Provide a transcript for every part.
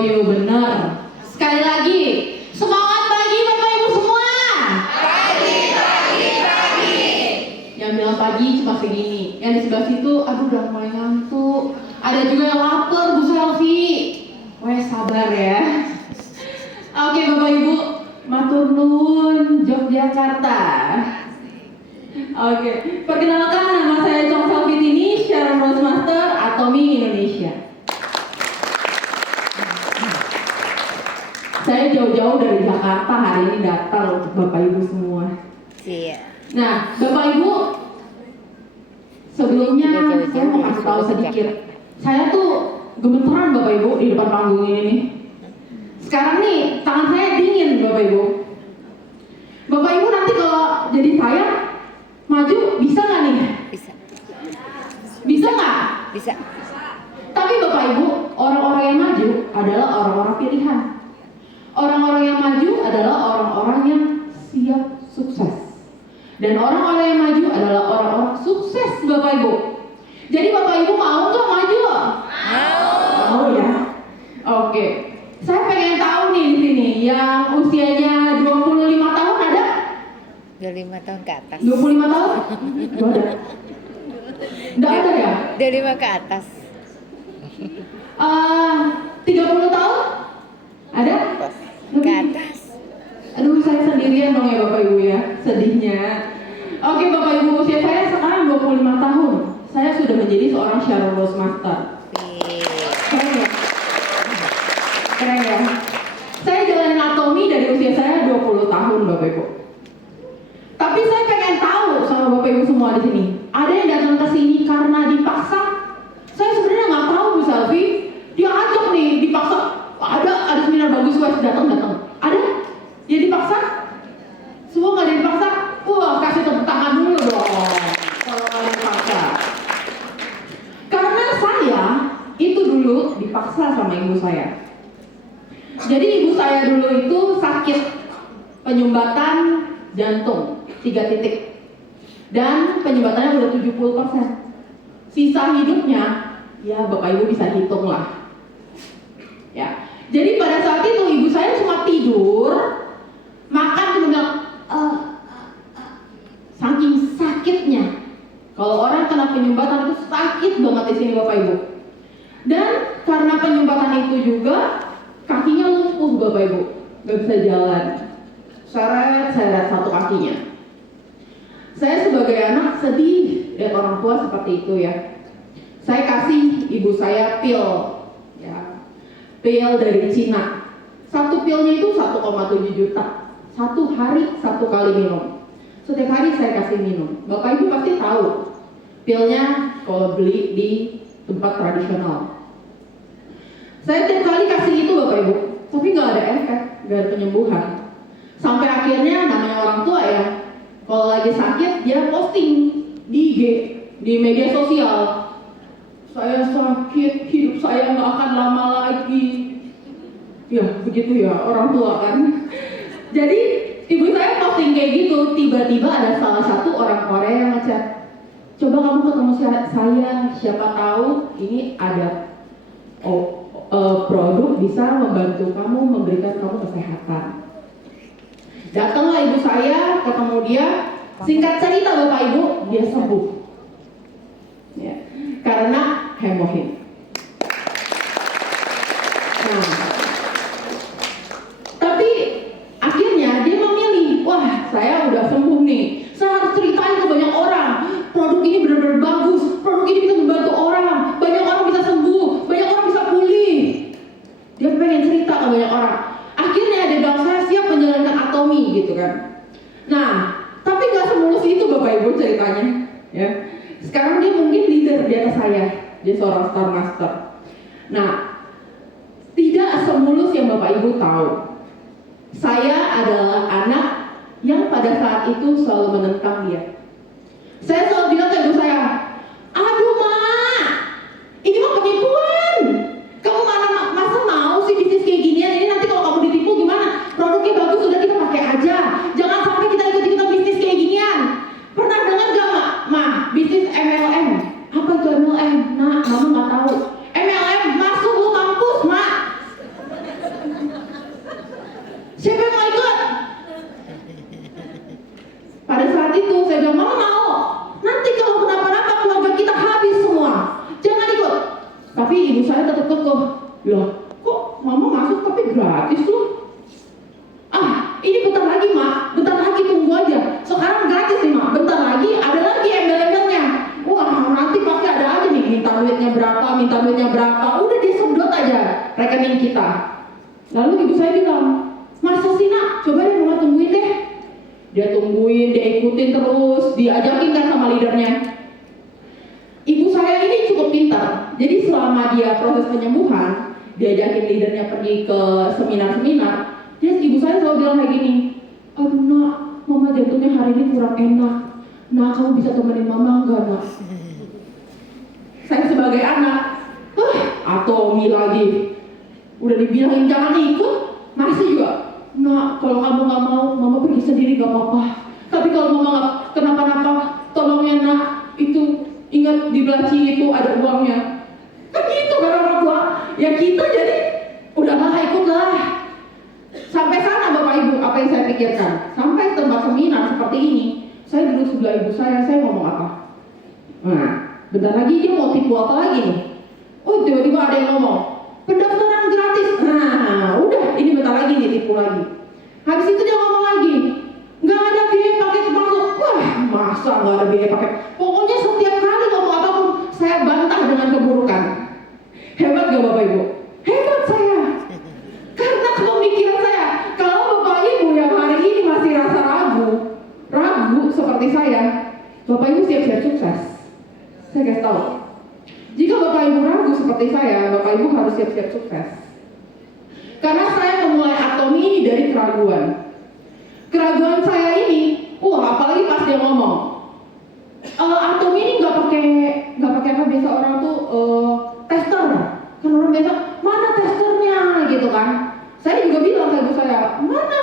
Yo bener. Sekali lagi, semangat pagi Bapak Ibu semua. Pagi. Yang bilang pagi cuma segini. Yang di sebelah situ, aduh udah mulai ngantuk. Ada juga yang lapar, Bu Selvi. Weh sabar ya. Oke Bapak Ibu, matur nuwun Yogyakarta. Oke, perkenalkan nama saya Chong Salvitini, Sharon Rose Master Atomi Indonesia. Saya jauh-jauh dari Jakarta hari ini datang untuk Bapak Ibu semua. Iya. Nah, Bapak Ibu, sebelumnya saya mau kasih tahu sedikit. Saya tuh gemeteran Bapak Ibu di depan panggung ini nih. Sekarang nih tangan saya dingin Bapak Ibu. Bapak Ibu nanti kalau jadi saya maju bisa nggak nih? Bisa. Bisa nggak? Bisa. Tapi Bapak Ibu, orang-orang yang maju adalah orang-orang pilihan. Orang-orang yang maju adalah orang-orang yang siap sukses. Dan orang-orang yang maju adalah orang-orang sukses Bapak Ibu. Jadi Bapak Ibu mau nggak maju? Mau ya? Oke. Saya pengen tahu nih di sini yang usianya 25 tahun ada? 25 tahun ke atas. 25 tahun? Nggak ada. Nggak ada ya? 25 ke atas. 30 tahun? Ada? Ke atas. Aduh, saya sendirian dong ya Bapak Ibu ya, sedihnya. Oke Bapak Ibu, usia saya sekarang 25 tahun. Saya sudah menjadi seorang Sharon Rose Master. Keren ya? Keren ya? Saya jalanin atomi dari usia saya 20 tahun Bapak Ibu. Tapi saya pengen tahu sama Bapak Ibu semua di sini. Ada yang datang ke sini karena dipaksa? Saya sebenarnya nggak tahu Bu Selvi. Dia ajak nih, dipaksa. Ada seminar bagus, wes datang. Ada? Dia dipaksa? Semua nggak ada yang dipaksa? Wah, kasih tepuk tangan dulu dong. Kalau nggak dipaksa. Karena saya itu dulu dipaksa sama ibu saya. Jadi ibu saya dulu itu sakit penyumbatan jantung 3 titik. Dan penyumbatannya udah 70%. Sisa hidupnya, ya Bapak Ibu bisa hitung lah. Ya. Jadi pada saat itu ibu saya cuma tidur, makan cuma bilang, saking sakitnya. Kalau orang kena penyumbatan itu sakit banget di sini Bapak Ibu. Dan karena penyumbatan itu juga kakinya lumpuh Bapak Ibu, nggak bisa jalan. Seret satu kakinya. Saya sebagai anak sedih lihat orang tua seperti itu ya. Saya kasih ibu saya pil, ya, pil dari Cina. Satu pilnya itu 1,7 juta. Satu hari 1 kali minum. Setiap hari saya kasih minum. Bapak Ibu pasti tahu pilnya kalau beli di tempat tradisional. Saya tiap kali kasih itu Bapak Ibu, tapi nggak ada efek, nggak ada penyembuhan. Sampai akhirnya namanya orang tua ya, kalau lagi sakit dia posting di IG, di media sosial. Saya sakit, hidup saya nggak akan lama lagi. Ya begitu ya orang tua kan. Jadi ibu saya posting kayak gitu, tiba-tiba ada salah satu orang Korea yang ngechat, coba kamu ketemu saya, siapa tahu ini ada produk bisa membantu kamu, memberikan kamu kesehatan. Datanglah ibu saya, ketemu dia, singkat cerita Bapak Ibu, dia sembuh. Ya, karena hemoroid. Nah, tapi akhirnya dia memilih, wah saya udah sembuh nih, saya harus ceritain ke banyak orang, produk ini benar-benar bagus, produk ini bisa membantu orang, banyak orang bisa sembuh, banyak orang bisa pulih. Dia pengen cerita ke banyak orang. Akhirnya dia bilang saya siap menjalankan atomi gitu kan. Nah, tapi nggak semulus itu Bapak Ibu ceritanya. Ya, sekarang dia mungkin leader di atas saya, dia seorang Star Master. Nah, tidak semulus yang Bapak Ibu tahu. Saya adalah anak yang pada saat itu selalu menentang dia. Saya selalu bilang ke ibu saya, aduh mak, ini mah penipuan. Kamu masa mau sih bisnis kayak ginian? Ini nanti kalau kamu ditipu gimana? Produknya bagus sudah kita pakai aja. Jangan sampai kita ikut-ikutan bisnis kayak ginian. Pernah dengar gak mak? Bisnis MLM. Apa itu MLM? Nah, mama nggak tahu. MLM masuk lu mampus mak. Loh, kok mama masuk tapi gratis loh? Ah, ini bentar lagi mak, bentar lagi tunggu aja. Sekarang gratis nih mak, bentar lagi ada lagi embel-embelnya. Wah, nanti pasti ada aja nih, minta duitnya berapa. Udah disedot aja rekening kita. Lalu ibu saya bilang, masa sih nak, coba deh mama tungguin deh. Dia tungguin, dia ikutin terus, diajakin kan sama leadernya. Ibu saya ini cukup pintar, jadi selama dia proses penyembuhan, diajakin leadernya pergi ke seminar-seminar, ibu saya selalu bilang kayak gini, aduh nak, mama jantungnya hari ini kurang enak. Nah, kamu bisa temenin mama enggak nak? Saya sebagai anak, Atomi lagi, udah dibilangin jangan ikut, masih juga. Nak, kalau kamu nggak mau, mama pergi sendiri gak apa-apa. Tapi kalau mama nggak kenapa-napa, tolong ya nak, itu ingat di belaci itu ada uangnya. Kan gitu kan orang tua. Ya kita jadi udahlah ikutlah. Sampai sana Bapak Ibu, apa yang saya pikirkan? Sampai tempat seminar seperti ini, saya duduk sebelah ibu saya ngomong apa? Nah, bentar lagi dia mau tipu apa lagi nih? Oh, tiba-tiba ada yang ngomong, pendaftaran gratis. Nah, udah, ini bentar lagi nih tipu lagi. Habis itu dia ngomong lagi, nggak ada biaya paket masuk. Wah, masa nggak ada biaya paket? Pokoknya setiap kali ngomong apapun, saya bantah dengan keburukan. Hebat gak Bapak Ibu? Hebat saya. Karena pemikiran saya, kalau Bapak Ibu yang hari ini masih rasa ragu seperti saya, Bapak Ibu siap-siap sukses. Saya kasih tahu. Jika Bapak Ibu ragu seperti saya, Bapak Ibu harus siap-siap sukses. Karena saya memulai Atomi ini dari keraguan. Keraguan saya ini, apalagi pas dia ngomong, Atomi ini nggak pakai apa biasa orang tuh tester. Kan orang biasa, mana testernya gitu kan? Saya juga bilang ke ibu saya, mana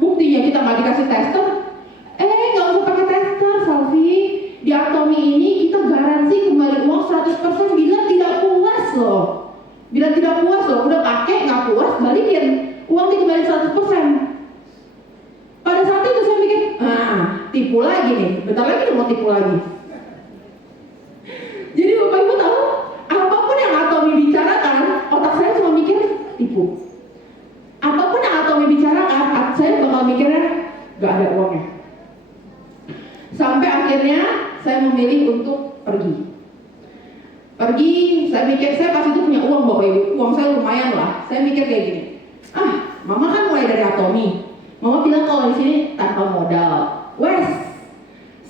buktinya kita nggak dikasih tester? Nggak usah pakai tester, Salvi. Di Atomi ini kita garansi kembali uang 100% bila tidak puas loh. Bila tidak puas loh, udah pakai nggak puas, balikin. Uang dikembali 100%. Pada saat itu saya mikir, tipu lagi nih, bentar lagi udah mau tipu lagi. Jadi Bapak Ibu tahu, apapun yang Atomi bicarakan, otak saya cuma mikir tipu. Apapun yang Atomi bicarakan, saya bakal mikirnya gak ada uangnya. Sampai akhirnya saya memilih untuk pergi. Saya mikir, saya pas itu punya uang Bapak Ibu, uang saya lumayan lah. Saya mikir kayak gini, mama kan mulai dari Atomi. Mama bilang kalau di sini tanpa modal.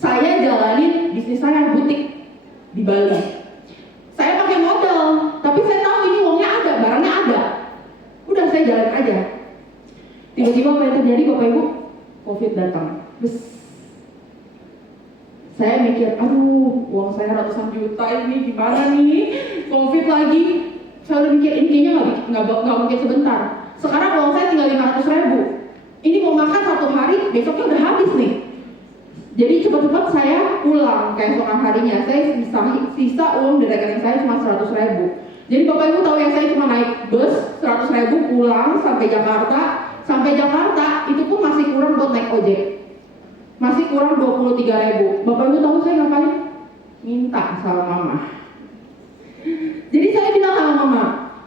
Saya jalanin bisnis saya butik di Bali. Saya pakai modal, tapi saya tahu ini uangnya ada, barangnya ada. Udah saya jalan aja. Tiba-tiba apa yang terjadi Bapak Ibu? Covid datang. Saya mikir, uang saya ratusan juta ini gimana nih? Covid lagi. Saya udah mikir ini kayaknya nggak mungkin sebentar. Sekarang uang saya tinggal 500.000. Ini mau makan 1 hari, besoknya udah habis nih. Jadi cepat-cepat saya pulang keesokan harinya. Saya sisa uang dari rekening saya cuma 100.000. Jadi Bapak Ibu tahu ya, saya cuma naik bus 100.000 pulang sampai Jakarta. Sampai Jakarta itu pun masih kurang buat naik ojek. Masih kurang 23.000. Bapak Ibu tahu saya ngapain? Minta sama mama. Jadi saya bilang sama mama.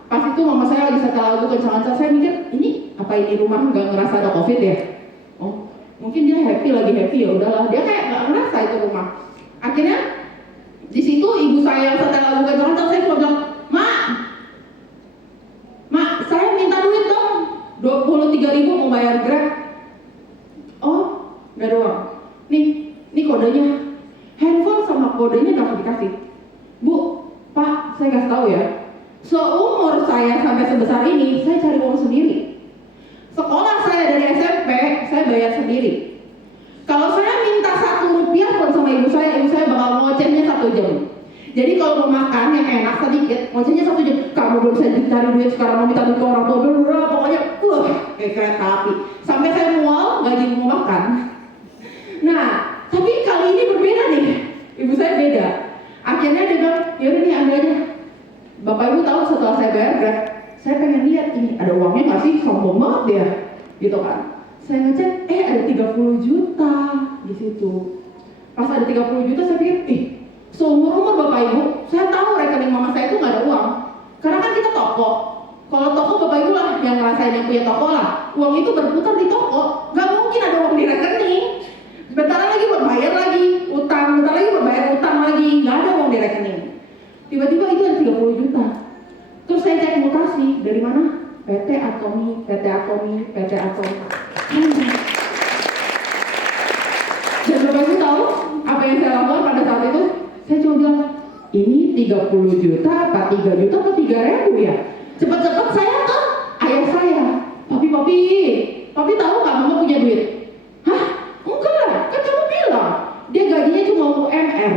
Pas itu mama saya lagi setel lagu kencang-kencang. Saya mikir, apa ini rumah nggak ngerasa ada Covid ya? Mungkin dia lagi happy ya udahlah, dia kayak nggak ngerasa itu rumah. Akhirnya di situ ibu saya yang setel lagu kencang-kencang, saya cuma bilang, mak, saya minta duit dong, 23.000 mau bayar Grab. Nggak ada uang. Nih kodenya, handphone sama kodenya nggak dikasih. Bu, Pak, saya kasih tahu ya, seumur saya sampai sebesar ini, saya cari uang sendiri. Sekolah saya dari SMP, saya bayar sendiri. Kalau saya minta 1 rupiah pun sama ibu saya bakal ngocehnya 1 jam. Jadi kalau mau makan yang enak sedikit, ngocehnya 1 jam. Kamu belum bisa cari duit sekarang, mau minta duit ke orang tua dulu, pokoknya kayak kereta api. Sampai saya mual, gaji mau makan. Nah, tapi kali ini berbeda nih. Ibu saya beda. Akhirnya dia bilang, yaudah nih ambil aja. Bapak Ibu tahu setelah saya bayar Grab, saya pengen lihat ini ada uangnya nggak sih, sombong banget dia, gitu kan. Saya ngecek, ada 30 juta di situ. Pas ada 30 juta saya pikir, seumur Bapak Ibu, saya tahu rekening mama saya itu nggak ada uang. Karena kan kita toko ngerasain yang punya toko lah, uang itu berputar di toko, nggak mungkin ada uang di rekening. Bentar lagi buat bayar lagi utang, bentar lagi buat bayar utang lagi, nggak ada uang di rekening. Tiba-tiba itu ada 30 juta. Terus saya cek mutasi, dari mana? PT Atomi, PT Atomi, PT Atomi. Dan Bapak Ibu tahu apa yang saya lakukan pada saat itu? Saya cuma bilang, ini 30 juta apa 3 juta apa 3.000 ya? Cepat-cepat saya ke ayah saya. Papi tahu nggak mama punya duit? Hah? Enggak lah, kan kamu bilang dia gajinya cuma UMR.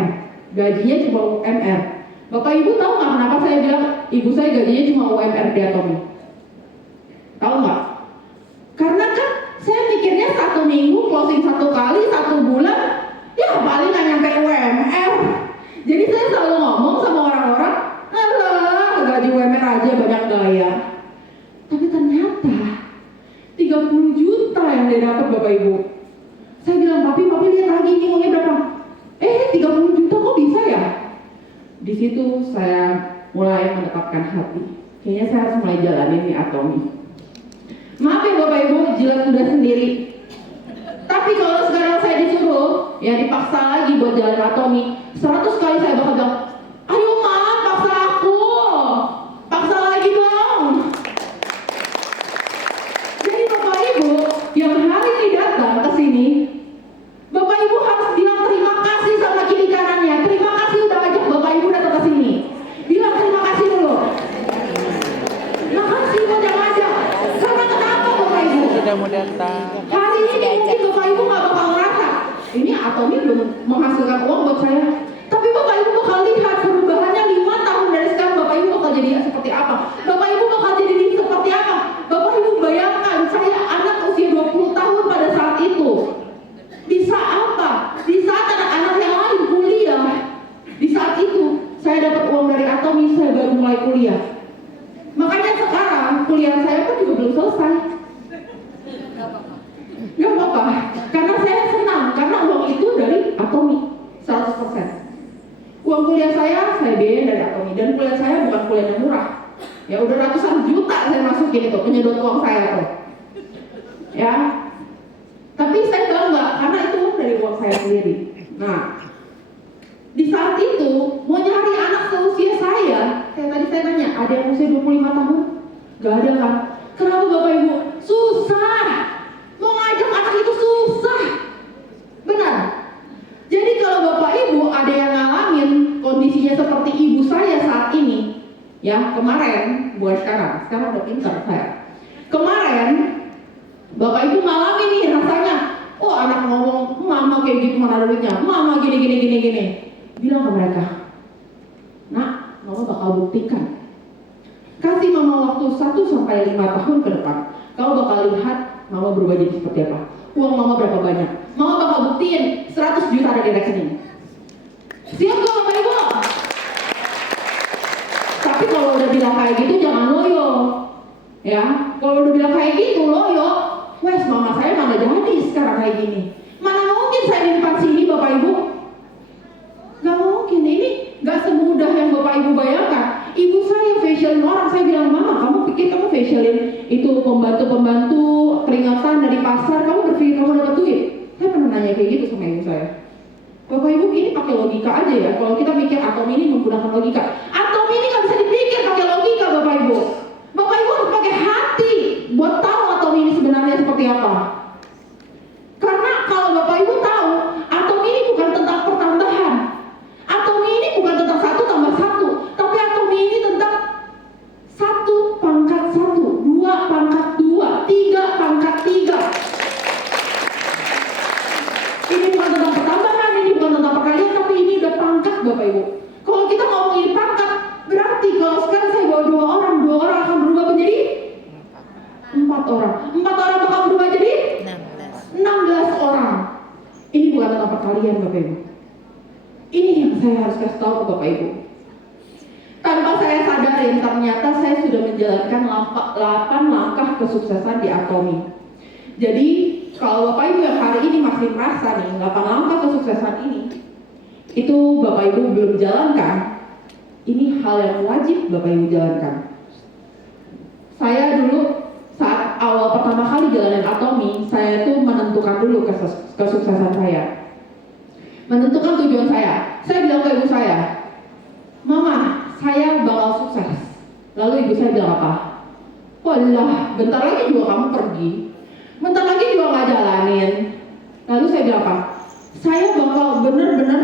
Gajinya cuma UMR. Bapak Ibu tahu nggak kenapa saya bilang ibu saya gajinya cuma UMR di Atomi? Tahu nggak? Karena kan saya mikirnya 1 minggu closing 1 kali 1 bulan, ya paling nggak nyampe UMR. Jadi saya selalu ngomong sama orang-orang, alah gaji UMR aja banyak gaya. Tapi ternyata 30 juta yang dia dapat Bapak Ibu. Saya bilang, papi lihat lagi ini uangnya berapa? 30 juta kok bisa ya? Di situ saya mulai menetapkan hati. Kayaknya saya harus mulai jalanin nih Atomi. Maaf ya Bapak Ibu, jilat udah sendiri. Tapi kalau sekarang saya disuruh, ya dipaksa lagi buat jalan Atomi, 100 kali saya bakal bilang, ayo Ma, paksa aku, paksa lagi dong. Jadi Bapak Ibu yang hari ini datang ke sini, Bapak Ibu harus bilang terima kasih sama kiri kanannya. Terima kasih udah ngajak Bapak Ibu datang ke sini. Bilang terima kasih dulu. Makasih buat yang ngajak. Karena kenapa Bapak Ibu? Sudah mau datang. Hari ini mungkin Bapak Ibu nggak bakal ngerasa ini Atomi belum menghasilkan uang buat saya. Tapi Bapak Ibu bakal lihat perubahannya 5 tahun dari sekarang. Bapak Ibu bakal jadi seperti apa? Bapak Ibu bakal jadi seperti apa? Bapak Ibu bayangkan saya anak usia 20 tahun pada saat itu. Bisa apa? Di saat anak-anak yang lain kuliah. Di saat itu saya dapat uang dari Atomi, saya baru mulai kuliah. Makanya sekarang kuliah saya pun juga belum selesai. Gak apa-apa, karena saya senang, karena uang itu dari Atomi 100%. Uang kuliah saya biayain dari Atomi, dan kuliah saya bukan kuliah yang murah. Ya udah ratusan juta saya masukin itu, penyedot uang saya tuh. Ya, tapi saya bangga, karena itu dari uang saya sendiri. Nah, di saat itu, mau nyari anak seusia saya, kayak tadi saya tanya, ada yang usia 25 tahun? Gak ada kan? Kenapa Bapak Ibu? Susah! Mau ngajak anak itu susah. Benar. Jadi kalau Bapak Ibu ada yang ngalamin kondisinya seperti ibu saya saat ini, ya kemarin, bukan sekarang udah pintar saya. Kemarin Bapak Ibu ngalamin nih rasanya, oh anak ngomong, mama kayak gitu mana duitnya, mama gini. Bilang ke mereka, nak, mama bakal buktikan. Kasih mama waktu 1-5 tahun ke depan, kau bakal lihat mama berubah jadi seperti apa. Uang mama berapa banyak. Mama bakal buktiin 100 juta ada di rekening. Siap gak Bapak Ibu? Tapi kalau udah bilang kayak gitu jangan loyo. Ya, kalau udah bilang kayak gitu loyo, wes mama saya mana jadi sekarang kayak gini. Mana mungkin saya nyimpan sini Bapak Ibu? Gak mungkin, ini gak semudah yang Bapak Ibu bayangkan. Ibu saya facialin orang, saya bilang, mama kamu pikir kamu facialin itu pembantu peringatan dari pasar, kamu berpikir kamu dapat duit? Saya pernah nanya kayak gitu sama ibu saya. Bapak Ibu ini pakai logika aja ya, kalau kita mikir Atomi ini menggunakan logika. Atomi ini gak bisa dipikir pakai logika Bapak Ibu. Bapak Ibu harus pakai hati buat tahu Atomi ini sebenarnya seperti apa. Karena kalau Bapak Ibu tahu, Atomi ini bukan tentang pertambahan. Atomi ini bukan tentang 1 tambah 1, tapi Atomi ini tentang 1 pangkat 1, 2 pangkat 2, 3 pangkat 3. Ini bukan tentang pertambahan, ini bukan tentang perkalian, tapi ini udah pangkat Bapak Ibu. Kalau kita ngomongin pangkat, berarti kalau sekarang saya bawa 2 orang akan berubah menjadi 4 orang. 4 orang bakal berubah jadi 16 orang. Ini bukan tentang perkalian Bapak Ibu. Ini yang saya harus kasih tahu ke Bapak Ibu. Tanpa saya sadarin, ternyata saya sudah menjalankan 8 langkah kesuksesan di Atomi. Jadi, kalau Bapak Ibu yang hari ini masih merasa nih 8 langkah kesuksesan ini, itu Bapak Ibu belum jalankan, ini hal yang wajib Bapak Ibu jalankan. Saya dulu saat awal pertama kali jalanin Atomi, saya tuh menentukan dulu kesuksesan saya, menentukan tujuan saya. Saya bilang ke ibu saya, Mama, saya bakal sukses. Lalu ibu saya bilang apa? Walah, bentar lagi juga kamu pergi, bentar lagi juga nggak jalanin. Lalu saya bilang apa? Saya bakal bener-bener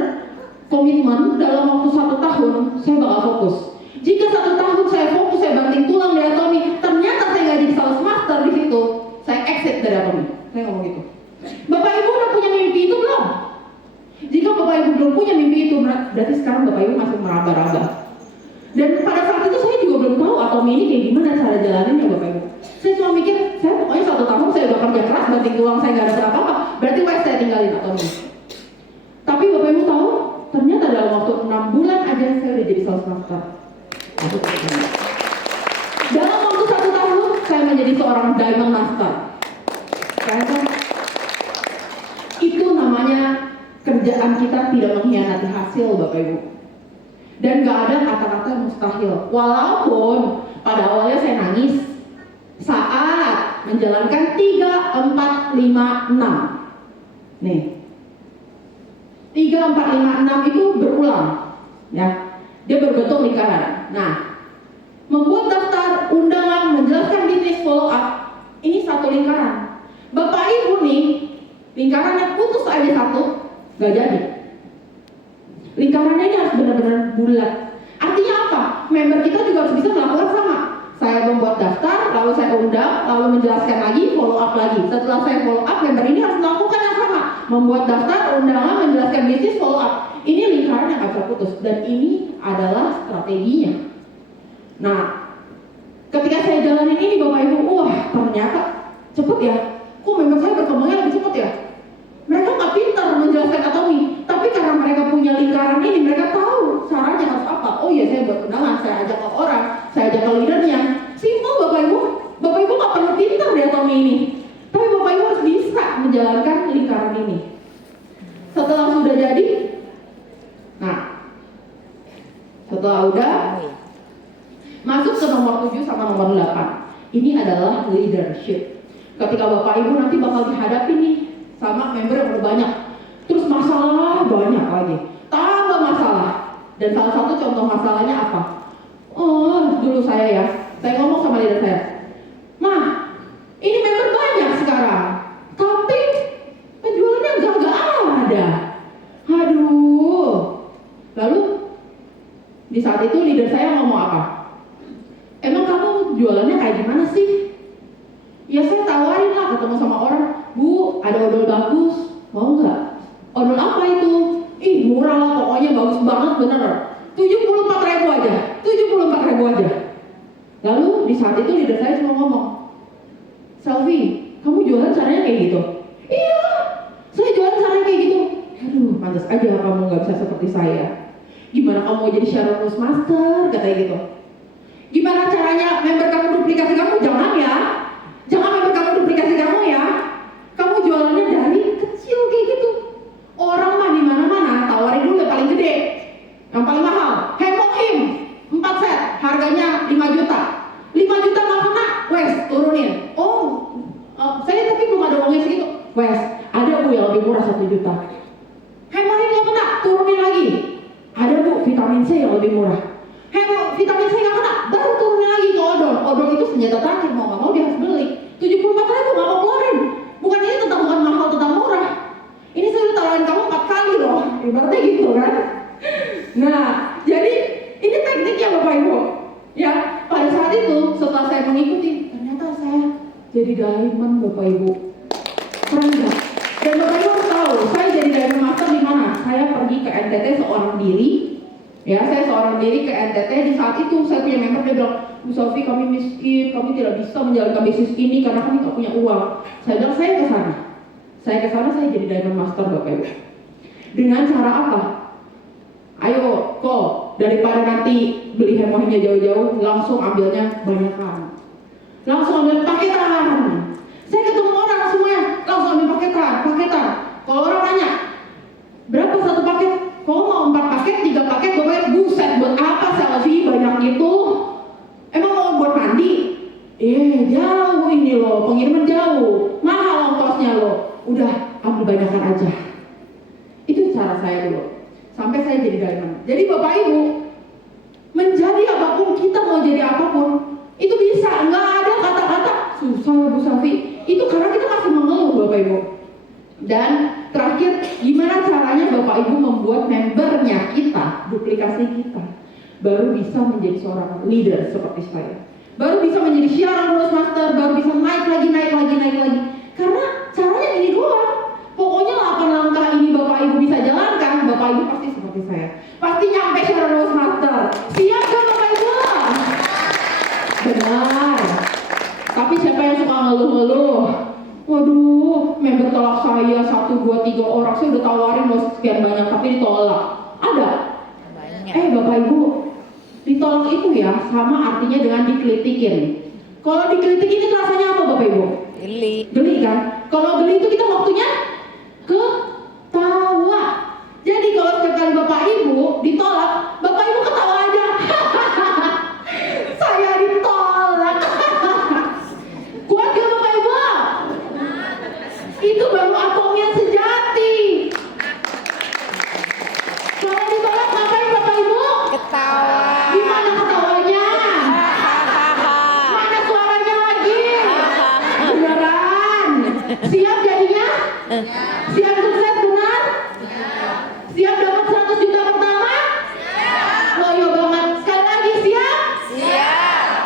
komitmen dalam waktu 1 tahun, saya bakal fokus. Jika 1 tahun saya fokus, saya banting tulang di Atomi, ternyata saya nggak jadi sales master di situ, saya exit dari Atomi. Saya ngomong gitu. Bapak Ibu udah punya mimpi itu belum? Jika Bapak Ibu belum punya mimpi itu, berarti sekarang Bapak Ibu masih meraba-raba. Dan pada saat itu saya juga belum tahu Atomi ini kayak gimana cara jalaninnya Bapak Ibu. Saya cuma mikir, saya pokoknya 1 tahun saya udah kerja keras, banting tulang saya nggak ada apa-apa, berarti saya tinggalin Atomi. Tapi Bapak Ibu tahu, ternyata dalam waktu 6 bulan aja saya udah jadi sales master. Dalam waktu 1 tahun saya menjadi seorang diamond master. Itu namanya kerjaan kita tidak mengkhianati hasil Bapak Ibu. Dan gak ada kata-kata yang mustahil. Walaupun pada awalnya saya nangis saat menjalankan 3, 4, 5, 6. Nih 3, 4, 5, 6 itu berulang, ya. Dia berbentuk lingkaran. Nah, membuat daftar undangan, menjelaskan bisnis, follow up, ini satu lingkaran. Bapak Ibu nih, lingkarannya putus aja satu, gak jadi. Lingkarannya ini harus benar-benar bulat. Artinya apa? Member kita juga harus bisa melakukan sama. Saya membuat daftar, lalu saya undang, lalu menjelaskan lagi, follow up lagi. Setelah saya follow up, member ini harus melakukan yang sama. Membuat daftar, undangan, menjelaskan bisnis, follow up. Ini lingkaran yang gak bisa putus. Dan ini adalah strateginya. Nah, ketika saya jalanin ini Bapak Ibu, wah ternyata cepet ya. Kok member saya berkembangnya lebih cepet ya? Mereka gak pintar menjelaskan Atomi, tapi karena mereka punya lingkaran ini, mereka tahu caranya harus apa. Oh iya, saya buat undangan, saya ajak ke orang, saya ajak ke leadernya. Simple Bapak Ibu. Bapak Ibu gak perlu pintar di Atomi ini, tapi Bapak Ibu harus bisa menjalankan lingkaran ini. Setelah sudah jadi, nah setelah udah masuk ke nomor 7 sama nomor 8. Ini adalah leadership. Ketika Bapak Ibu nanti bakal dihadapi nih sama member yang udah banyak, terus masalah banyak lagi, tambah masalah. Dan salah satu contoh masalahnya apa? Oh, dulu saya ngomong sama leader saya, Mah, ini member banyak sekarang, tapi penjualannya gak ada. Aduh. Lalu di saat itu leader saya ngomong apa? Emang kamu jualannya kayak gimana sih? Ya saya tawarin lah, ketemu sama orang, Bu, ada odol bagus, mau nggak? Odol apa itu? Ih murah lah pokoknya, bagus banget bener. 74.000 aja, 74.000 aja. Lalu di saat itu leader saya cuma ngomong, Selvi, kamu jualan caranya kayak gitu? Iya, saya jualan caranya kayak gitu. Aduh, pantas aja kamu nggak bisa seperti saya. Gimana kamu mau jadi Sharon Master? Katanya gitu. Gimana caranya member kamu duplikasi kamu? Jangan ya. Jangan member kamu duplikasi kamu ya. Kamu jualannya dari kecil kayak gitu. Orang mah di mana-mana tawarin dulu yang paling gede, yang paling mahal. Hemohim 4 set, harganya 5 juta. 5 juta nggak kena, wes turunin. Saya tapi belum ada uangnya segitu. Wes, ada Bu yang lebih murah 1 juta. Hemohim nggak kena, turunin lagi. Ada Bu vitamin C yang lebih murah. Vitamin C nggak kena, baru turunin lagi ke odol. Odol itu senjata tajam, mau nggak mau dia harus beli. 74.000 nggak mau keluarin. Bukan ini tentang bukan mahal, tentang murah. Ini saya udah tawarin kamu 4 kali loh, ibaratnya gitu kan. Nah, jadi ini tekniknya Bapak Ibu. Ya, pada saat itu setelah saya mengikuti, ternyata saya jadi diamond Bapak Ibu. Keren nggak? Dan Bapak Ibu harus tahu, saya jadi diamond master di mana? Saya pergi ke NTT seorang diri. Ya, saya seorang diri ke NTT. Di saat itu saya punya member, dia bilang, Bu Sofi, kami miskin, kami tidak bisa menjalankan bisnis ini karena kami nggak punya uang. Saya bilang, saya ke sana. Saya jadi diamond master Bapak Ibu. Dengan cara apa? Ayo, kok daripada nanti beli hemohimnya jauh-jauh, langsung ambilnya banyakan. Langsung ambil paketan. Saya ketemu orang semuanya, langsung ambil paketan. Kalau orang nanya, berapa satu paket? Kalau mau 4 paket, 3 paket, gue pakai buset, buat apa Selvi banyak itu? Emang mau buat mandi? Jauh ini loh. loh, pengiriman jauh, mahal ongkosnya loh. Udah, ambil banyakan aja. Itu cara saya dulu. Sampai saya jadi diamond. Jadi Bapak Ibu, menjadi apapun, kita mau jadi apapun, itu bisa. Nggak ada kata-kata susah ya Bu Safi. Itu karena kita masih mengeluh Bapak Ibu. Dan terakhir, gimana caranya Bapak Ibu membuat membernya kita, duplikasi kita, baru bisa menjadi seorang leader seperti saya, baru bisa menjadi siaran master, baru bisa naik lagi. Karena caranya ini doang. Pokoknya 8 langkah ini Bapak Ibu bisa jalankan, Bapak Ibu pasti seperti saya, pasti nyampe siaran master. Siap gak Bapak Ibu? Benar. Tapi siapa yang suka ngeluh-ngeluh? Waduh, member tolak saya 1, 2, 3 orang, saya udah tawarin loh sekian banyak tapi ditolak. Ada? Banyak. Bapak Ibu, ditolak itu ya sama artinya dengan dikritikin. Kalau dikritikin itu rasanya apa Bapak Ibu? Geli kan? Kalau geli itu kita waktunya ketawa. Jadi kalau setiap kali Bapak Ibu ditolak, Bapak Ibu ketawa aja. Saya ditolak. Kuat gak Bapak Ibu? Itu baru atomnya sejati. Kalau ditolak ngapain Bapak Ibu? Ketawa. Gimana ketawanya? Mana suaranya lagi? Beneran? Siap jadinya? Siap sukses benar? Siap dapat 100 juta pertama? Loyo banget. Sekali lagi siap? Siap.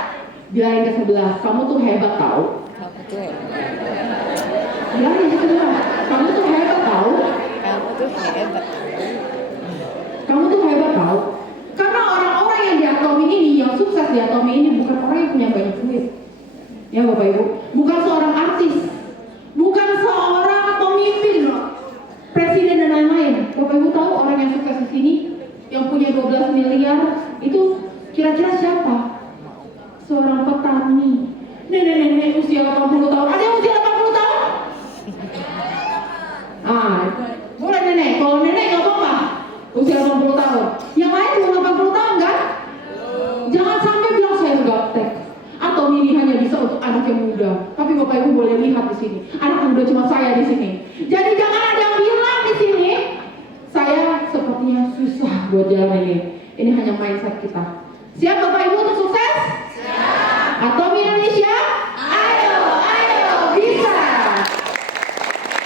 Bilangin ke sebelah, kamu tuh hebat tau. Kamu tuh hebat. Bilangin ke sebelah, kamu tuh hebat tau. Kamu tuh hebat. Kamu tuh hebat tau. Karena orang-orang yang di Atomi ini, yang sukses di Atomi ini bukan orang yang punya banyak duit. Ya Bapak Ibu, bukan seorang artis, bukan seorang pemimpin, presiden dan lain-lain. Bapak Ibu tahu orang yang sukses di sini, yang punya 12 miliar, itu kira-kira siapa? Seorang petani. Nenek-nenek usia 80 tahun. Ada yang usia 80 tahun? Boleh nenek. Kalau nenek nggak apa-apa. Usia 80 tahun. Yang lain belum 80 tahun kan? Jangan sampai bilang saya gaptek. Atau ini hanya bisa untuk anak yang muda. Tapi Bapak Ibu boleh lihat di sini. Anak muda cuma saya di sini. Jadi jangan ada yang bilang di sini saya sepertinya susah buat jalan ini. Ini hanya mindset kita. Siap Bapak Ibu untuk sukses?